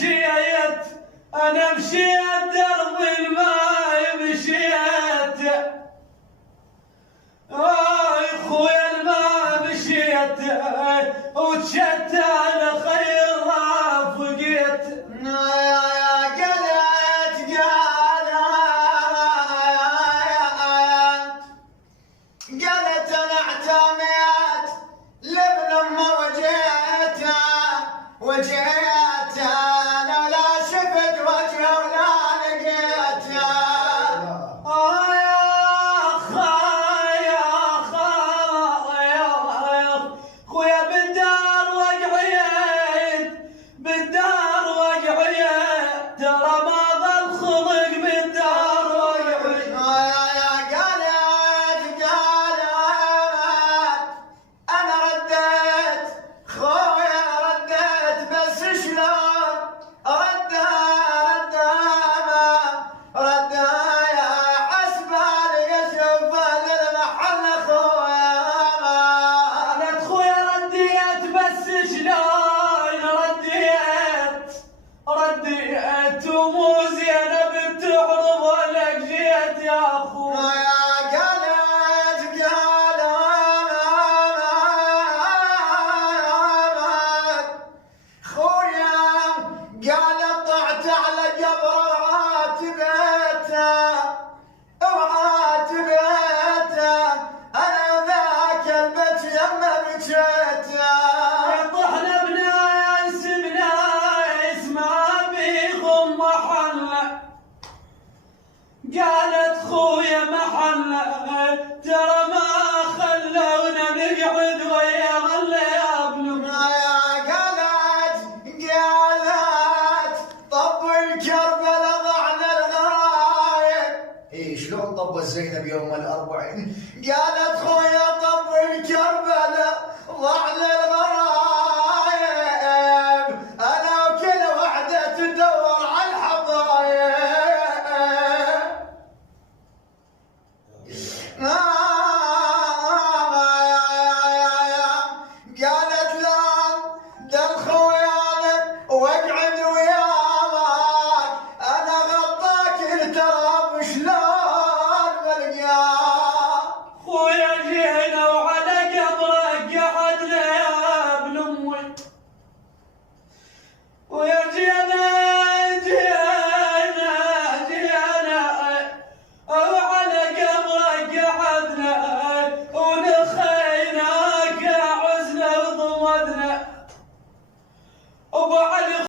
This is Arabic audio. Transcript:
مشيت أنا مشيت درب الماي مشيت خويا الماء مشيت وشت على خير رافقيت قالت انا اعتميت لابن امه وجيت انا لا شفت وجهه ولا لقيته خويا بالدار وقعيت بالدار وقعيت ترى ما ظل خلق بالدار وقعيت قالت انا رديت خويا رديت بس شلون رد يا حسبالي يشوف هذا المحل خويا قالت خويا رديت بس شلون رديت ومو زينب بتعرض لك جيت يا خويا قالت طعت على قبره وعاتبته انا ذاك البيت يمه بجيته طحنا بنايس ما بيهم محله قالت خويا محله ترى ما خلونا نقعد ويا غلابنا قالت طب الكربلاء ضعنا الغرايب شلون طب زينب يوم الأربعين قالت خويا طب الكربلاء ضعنا